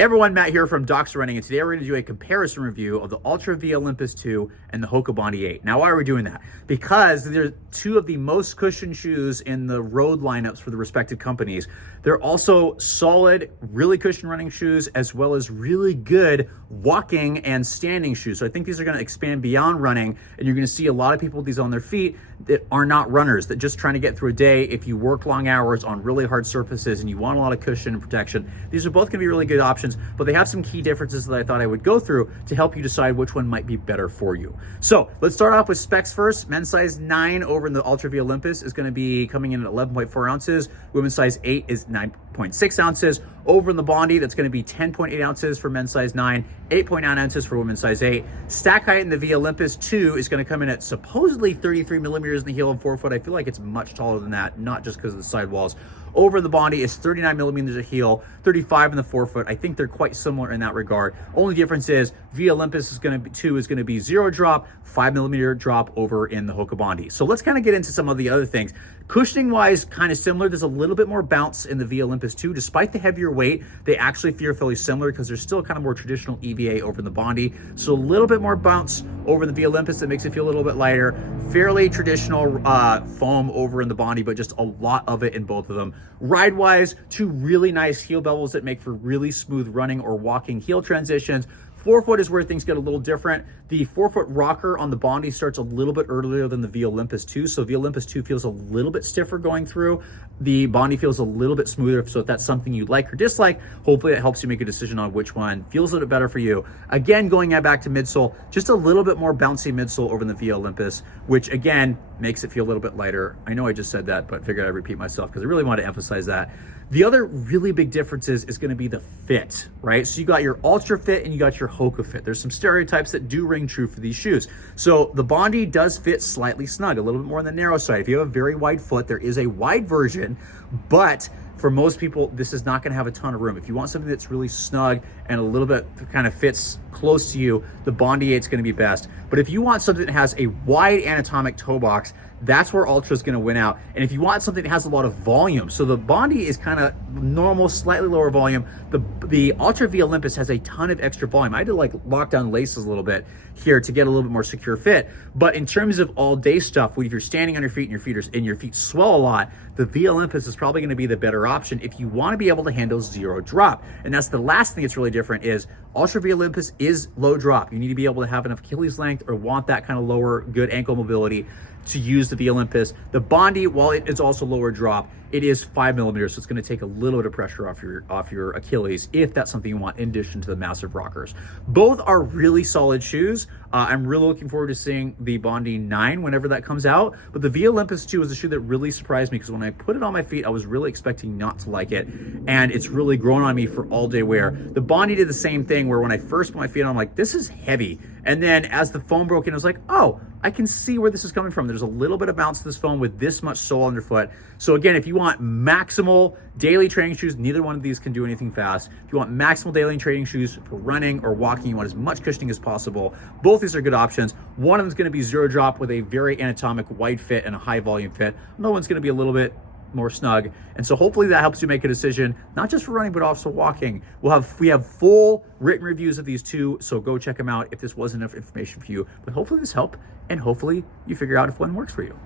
Everyone, Matt here from Docs Running, and today we're going to do a comparison review of the Altra VIA Olympus 2 and the Hoka Bondi 8. Now, why are we doing that? Because they're two of the most cushioned shoes in the road lineups for the respective companies. They're also solid, really cushioned running shoes, as well as really good walking and standing shoes. So I think these are going to expand beyond running, and you're going to see a lot of people with these on their feet that are not runners, that just trying to get through a day. If you work long hours on really hard surfaces and you want a lot of cushion and protection, these are both going to be really good options, but they have some key differences that I thought I would go through to help you decide which one might be better for you. So let's start off with specs first. Men's size 9 over in the Altra VIA Olympus is going to be coming in at 11.4 ounces. Women's size 8 is 9.6 ounces. Over in the Bondi, that's going to be 10.8 ounces for men's size 9, 8.9 ounces for women's size 8. Stack height in the VIA Olympus 2 is going to come in at supposedly 33 millimeters in the heel and forefoot. I feel like it's much taller than that, not just because of the sidewalls. Over in the Bondi is 39 millimeters of heel, 35 in the forefoot. I think they're quite similar in that regard. Only difference is VIA Olympus is going to be 0 drop, 5 millimeter drop over in the Hoka Bondi. So let's kind of get into some of the other things. Cushioning wise, kind of similar. There's a little bit more bounce in the VIA Olympus 2. Despite the heavier weight, they actually feel fairly similar because they're still kind of more traditional EVA over in the Bondi. So a little bit more bounce over the VIA Olympus that makes it feel a little bit lighter. Fairly traditional foam over in the Bondi, but just a lot of it in both of them. Ride wise, two really nice heel bevels that make for really smooth running or walking heel transitions. Forefoot is where things get a little different. The forefoot rocker on the Bondi starts a little bit earlier than the VIA Olympus 2. So VIA Olympus 2 feels a little bit stiffer going through. The Bondi feels a little bit smoother. So if that's something you like or dislike, hopefully it helps you make a decision on which one feels a little bit better for you. Again, going back to midsole, just a little bit more bouncy midsole over in the VIA Olympus, which again, makes it feel a little bit lighter. I know I just said that, but I figured I'd repeat myself because I really want to emphasize that. The other really big difference is going to be the fit, right? So you got your Ultra Fit and you got your Hoka Fit. There's some stereotypes that do ring true for these shoes. So the Bondi does fit slightly snug, a little bit more on the narrow side. If you have a very wide foot, there is a wide version, but for most people, this is not going to have a ton of room. If you want something that's really snug and a little bit kind of fits close to you, the Bondi 8 is going to be best. But if you want something that has a wide anatomic toe box, that's where Ultra is going to win out. And if you want something that has a lot of volume, so the Bondi is kind of normal, slightly lower volume. The Altra VIA Olympus has a ton of extra volume. I had to like lock down laces a little bit here to get a little bit more secure fit. But in terms of all day stuff, if you're standing on your feet and your feet swell a lot, the VIA Olympus is probably going to be the better option if you want to be able to handle 0 drop. And that's the last thing that's really different is Altra VIA Olympus is low drop. You need to be able to have enough Achilles length or want that kind of lower good ankle mobility to use the VIA Olympus. The Bondi, while it is also lower drop, it is 5 millimeters, so it's going to take a little bit of pressure off your Achilles if that's something you want in addition to the massive rockers. Both are really solid shoes. I'm really looking forward to seeing the Bondi 9 whenever that comes out, but the VIA Olympus 2 is a shoe that really surprised me because when I put it on my feet, I was really expecting not to like it, and it's really grown on me for all day wear. The Bondi did the same thing where when I first put my feet on, I'm like, this is heavy. And then as the foam broke in, I was like, oh, I can see where this is coming from. There's a little bit of bounce to this foam with this much sole underfoot. So again, if you want maximal daily training shoes, neither one of these can do anything fast. If you want maximal daily training shoes for running or walking, you want as much cushioning as possible. Both these are good options. One of them is going to be 0 drop with a very anatomic wide fit and a high volume fit. Another one's going to be a little bit more snug, and so hopefully that helps you make a decision, not just for running but also walking. We have full written reviews of these two, so go check them out if this wasn't enough information for you. But hopefully this helped, and hopefully you figure out if one works for you.